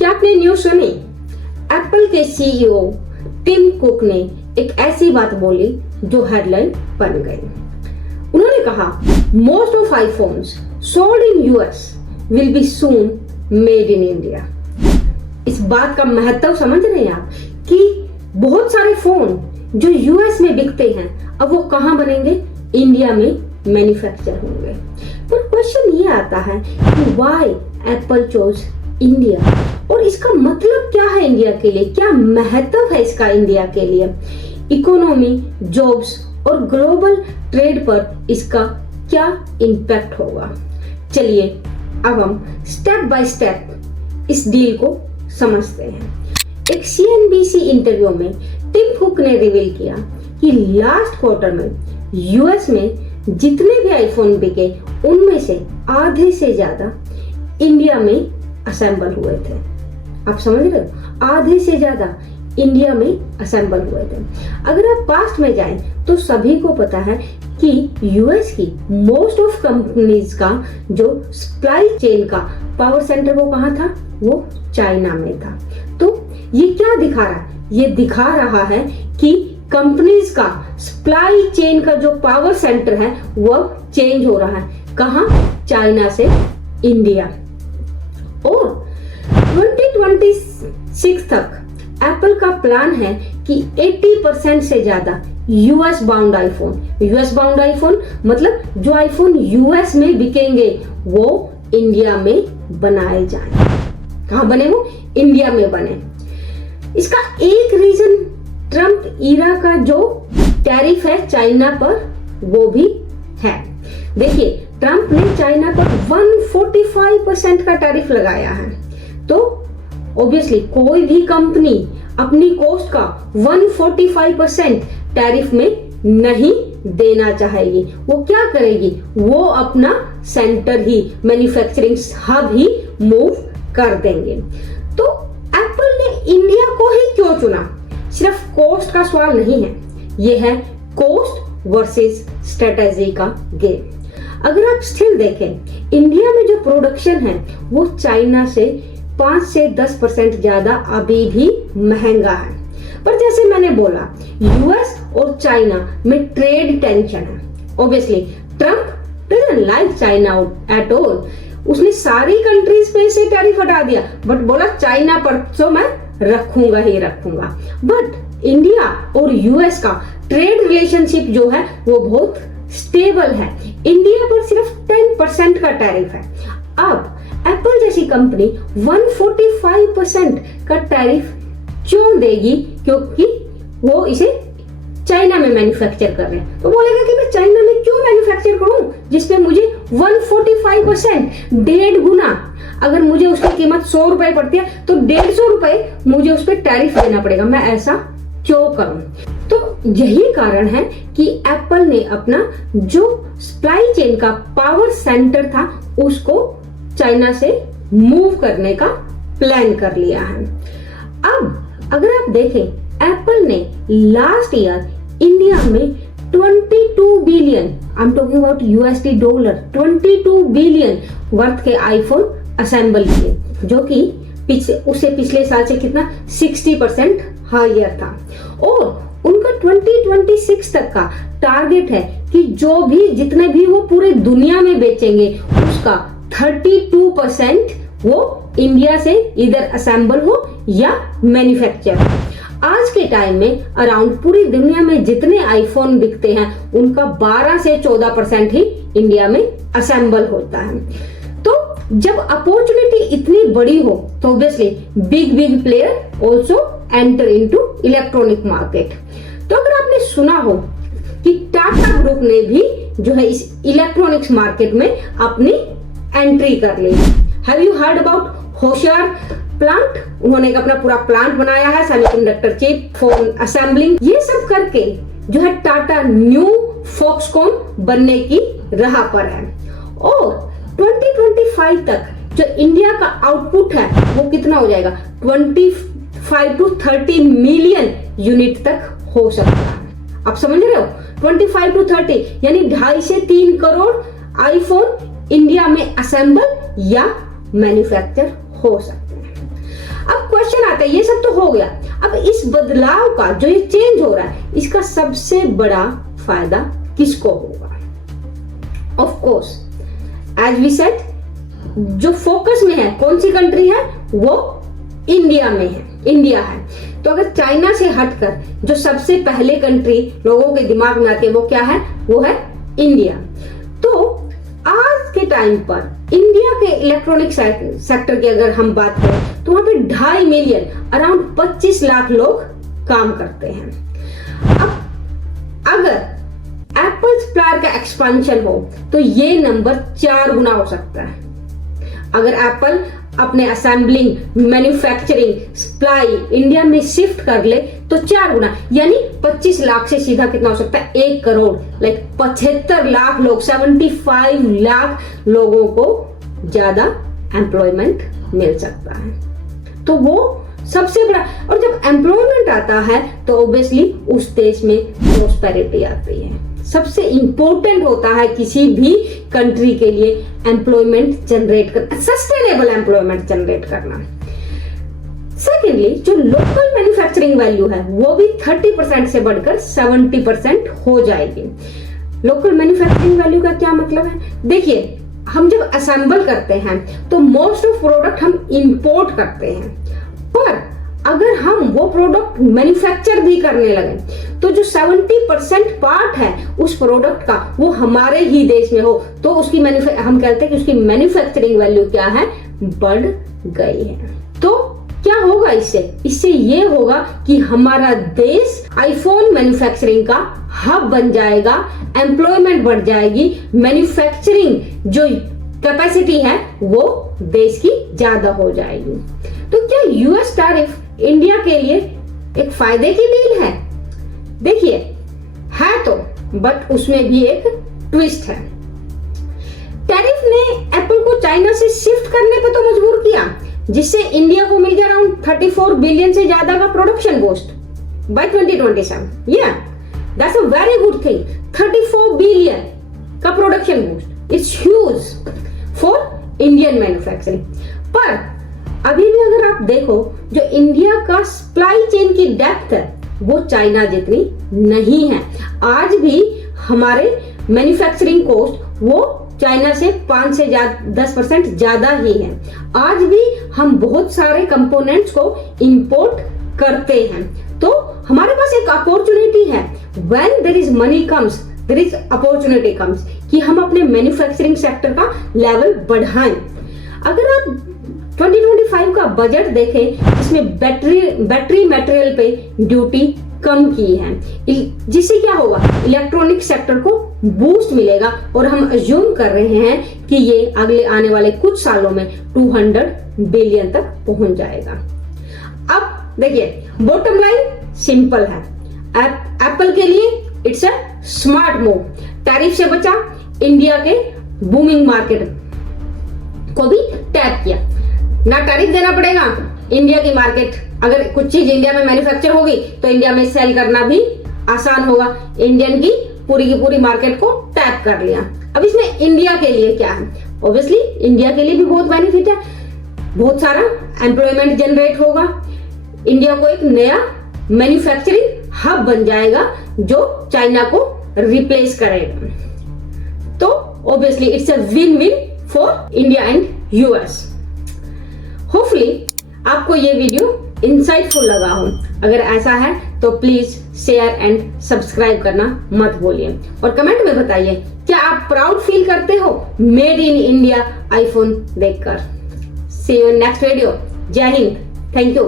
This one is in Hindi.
क्या आपने न्यूज सुनी? एप्पल के सीईओ टिम कुक ने एक ऐसी बात बोली जो हेडलाइन बन गई। उन्होंने कहा, most of iPhones sold in US will be soon made in India. इस बात का महत्व समझ रहे हैं आप कि बहुत सारे फोन जो यूएस में बिकते हैं अब वो कहां बनेंगे? इंडिया में मैन्युफैक्चर होंगे। पर क्वेश्चन ये आता है कि व्हाई एप्पल चोज इंडिया, और इसका मतलब क्या है इंडिया के लिए, क्या महत्व है इसका इंडिया के लिए, इकोनॉमी, जॉब्स और ग्लोबल ट्रेड पर इसका क्या इंपैक्ट होगा। चलिए अब हम स्टेप बाय स्टेप इस डील को समझते हैं। एक CNBC इंटरव्यू में टिम कुक ने रिवील किया कि लास्ट क्वार्टर में यूएस में जितने भी आईफोन बिके उनमें से आधे से ज्यादा इंडिया में असेंबल हुए थे। आप समझ रहे हो? आधे से ज्यादा इंडिया में असेंबल हुए थे। अगर आप पास्ट में जाएं तो सभी को पता है कि यूएस की मोस्ट ऑफ कंपनीज का जो सप्लाई चेन का पावर सेंटर वो कहाँ था? वो चाइना में था। तो ये क्या दिखा रहा है? ये दिखा रहा है कि कंपनीज का सप्लाई चेन का जो पावर सेंटर है वो चेंज हो रहा है। कहां? चाइना से इंडिया। और 2026 तक एप्पल का प्लान है कि 80% से ज्यादा यूएस बाउंड आईफोन मतलब जो आईफोन यूएस में बिकेंगे वो इंडिया में बनाए जाएं। कहां बने वो? इंडिया में बने। इसका एक रीजन ट्रम्प ईरा का जो टैरिफ है चाइना पर वो भी है। देखिए, ट्रम्प ने चाइना पर 145% का टैरिफ लगाया है। तो ऑब्वियसली कोई भी कंपनी अपनी कॉस्ट का 145% टैरिफ में नहीं देना चाहेगी। वो क्या करेगी? वो अपना सेंटर ही, मैन्युफैक्चरिंग हब ही मूव कर देंगे। तो एप्पल ने इंडिया को ही क्यों चुना? सिर्फ कॉस्ट का सवाल नहीं है, ये है कॉस्ट वर्सेस स्ट्रेटेजी का गेम। अगर आप स्टिल देखें, इंडिया में जो प्रोडक्शन है वो चाइना से 5 से 10% ज्यादा अभी भी महंगा है। पर जैसे मैंने बोला, यूएस और चाइना में ट्रेड टेंशन है। Obviously Trump doesn't like China at all. उसने सारी कंट्रीज पे से टैरिफ हटा दिया, बट बोला चाइना पर तो मैं रखूंगा ही रखूंगा। बट इंडिया और यूएस का ट्रेड रिलेशनशिप जो है वो बहुत स्टेबल है। इंडिया पर सिर्फ 10% का टैरिफ है। अब एप्पल जैसी कंपनी 145% का टैरिफ क्यों देगी? क्योंकि वो इसे चाइना में मैन्युफैक्चर कर रहे हैं। तो बोलेगा कि मैं चाइना में क्यों मैन्युफैक्चर करूं जिसमें मुझे 145% 1.5 गुना, अगर मुझे उसकी कीमत 100 रुपए पड़ती है तो 150 रुपए मुझे उस पर टैरिफ देना पड़ेगा। मैं ऐसा क्यों करूं? तो यही कारण है कि एप्पल ने अपना जो सप्लाई चेन का पावर सेंटर था उसको चाइना से मूव करने का प्लान कर लिया है। अब अगर आप देखें, एप्पल ने लास्ट ईयर इंडिया में 22 billion, I am talking about USD dollar, 22 billion worth के आईफोन असेंबल किए, जो कि उससे पिछले साल से कितना 60% हायर था। और उनका 2026 तक का टारगेट है कि जो भी जितने भी वो पूरे दुनिया में बेचेंगे उसका 32% वो इंडिया से इधर असेंबल हो या मैन्युफैक्चर। आज के टाइम में अराउंड पूरी दुनिया में जितने आईफोन बिकते हैं उनका 12 से 14% ही इंडिया में असेंबल होता है। तो जब अपॉर्चुनिटी इतनी बड़ी हो तो obviously big player also enter into electronic market. तो अगर आपने सुना हो कि टाटा ग्रुप ने भी जो है इस इलेक्ट्रॉनिक्स मार्केट में अपनी एंट्री कर ली। हैव यू हर्ड अबाउट होशियार प्लांट? उन्होंने एक अपना पूरा प्लांट बनाया है, सेमीकंडक्टर चिप, फोन असेंबलिंग, ये सब करके जो है टाटा न्यू फॉक्सकॉन बनने की राह पर है। और 2025 तक जो इंडिया का आउटपुट है वो कितना हो जाएगा? 25 to 30 मिलियन यूनिट तक हो सकता है। आप समझ रहे हो? 25 to 30 यानी 2.5 से 3 करोड़ आईफोन इंडिया में असेंबल या मैन्युफैक्चर हो सकते हैं। बात है, ये सब तो हो गया। अब इस बदलाव का जो ये चेंज हो रहा है, इसका सबसे बड़ा फायदा किसको होगा? Of course as we said, जो फोकस में है कौन सी कंट्री है, वो इंडिया में है, इंडिया है। तो अगर चाइना से हटकर जो सबसे पहले कंट्री लोगों के दिमाग में आती है वो क्या है, वो है इंडिया। तो आज के टाइम पर इंडिया के इलेक्ट्रॉनिक सेक्टर की अगर हम बात करें तो वहां पे 2.5 मिलियन, अराउंड 25 लाख लोग काम करते हैं। अब अगर एप्पल सप्लायर का एक्सपेंशन हो तो ये नंबर 4 गुना हो सकता है। अगर एप्पल अपने असेंबलिंग, मैन्युफैक्चरिंग, सप्लाई इंडिया में शिफ्ट कर ले तो 4 गुना, यानी 25 लाख से सीधा कितना हो सकता है, 1 करोड़, लाइक 75 लाख लोग, 75 लाख लोगों को ज्यादा एम्प्लॉयमेंट मिल सकता है। तो वो सबसे बड़ा, और जब एम्प्लॉयमेंट आता है तो ऑब्वियसली उस देश में प्रॉस्पेरिटी आती है। सबसे इंपॉर्टेंट होता है किसी भी कंट्री के लिए एम्प्लॉयमेंट जनरेट करना, सस्टेनेबल एम्प्लॉयमेंट जनरेट करना। सेकेंडली, जो लोकल मैन्युफैक्चरिंग वैल्यू है वो भी 30% से बढ़कर 70% हो जाएगी। लोकल मैन्युफैक्चरिंग वैल्यू का क्या मतलब है? देखिए, हम जब असेंबल करते हैं तो मोस्ट ऑफ प्रोडक्ट हम इंपोर्ट करते हैं, पर अगर हम वो प्रोडक्ट मैन्युफैक्चर भी करने लगे तो जो 70% पार्ट है उस प्रोडक्ट का वो हमारे ही देश में हो तो उसकी हम कहते हैं कि उसकी मैन्युफैक्चरिंग वैल्यू क्या है, बढ़ गई है। तो क्या होगा इससे ये होगा कि हमारा देश आईफोन मैन्युफैक्चरिंग का हब बन जाएगा, एम्प्लॉयमेंट बढ़ जाएगी, मैन्युफैक्चरिंग जो कैपेसिटी है वो देश की ज्यादा हो जाएगी। तो क्या यूएस टैरिफ इंडिया के लिए एक फायदे की डील है? देखिए, है तो, बट उसमें भी एक ट्विस्ट है। टैरिफ ने एप्पल को चाइना से शिफ्ट करने पे तो मजबूर किया, जिससे इंडिया को मिल गया अराउंड 34 बिलियन से ज्यादा का प्रोडक्शन बूस्ट बाय 2027। या that's a very good thing. 34 billion का production boost, it's huge for Indian manufacturing. पर अभी भी अगर आप देखो, जो इंडिया का सप्लाई चेन की डेप्थ है वो चाइना जितनी नहीं है। आज भी हमारे मैन्युफैक्चरिंग कॉस्ट वो चाइना से 5 से 10% ज्यादा ही है। आज भी हम बहुत सारे कंपोनेंट्स को इंपोर्ट करते हैं। तो हमारे पास एक अपॉर्चुनिटी है, when there is money comes there is opportunity comes, कि हम अपने मैन्युफैक्चरिंग सेक्टर का लेवल बढ़ाएं। अगर आप 2025 का बजट देखें, इसमें बैटरी मटेरियल पे ड्यूटी कम की है, जिससे क्या होगा, इलेक्ट्रॉनिक सेक्टर को बूस्ट मिलेगा और हम अज्यूम कर रहे हैं कि ये अगले आने वाले कुछ सालों में 200 बिलियन तक पहुंच जाएगा। अब देखिए, बॉटम लाइन सिंपल है, एप्पल के लिए it's a smart move. Tariff से बचा, इंडिया के बूमिंग मार्केट को भी टैप किया, ना टैरिफ देना पड़ेगा, इंडिया की मार्केट, अगर कुछ चीज इंडिया में मैन्युफैक्चर होगी तो इंडिया में सेल करना भी आसान होगा। इंडियन की पूरी मार्केट को टैप कर लिया। अब इसमें इंडिया के लिए क्या है? ऑब्वियसली इंडिया के लिए भी बहुत बेनिफिट है, बहुत सारा एम्प्लॉयमेंट जनरेट होगा, इंडिया को एक नया मैन्युफैक्चरिंग हब बन जाएगा जो चाइना को रिप्लेस करेगा। तो obviously it's a win win for India and US. Hopefully आपको ये वीडियो इंसाइटफुल लगा हो। अगर ऐसा है तो प्लीज शेयर एंड सब्सक्राइब करना मत भूलिए, और कमेंट में बताइए क्या आप प्राउड फील करते हो मेड इन इंडिया आईफोन देखकर। सी यू इन नेक्स्ट वीडियो। जय हिंद, थैंक यू।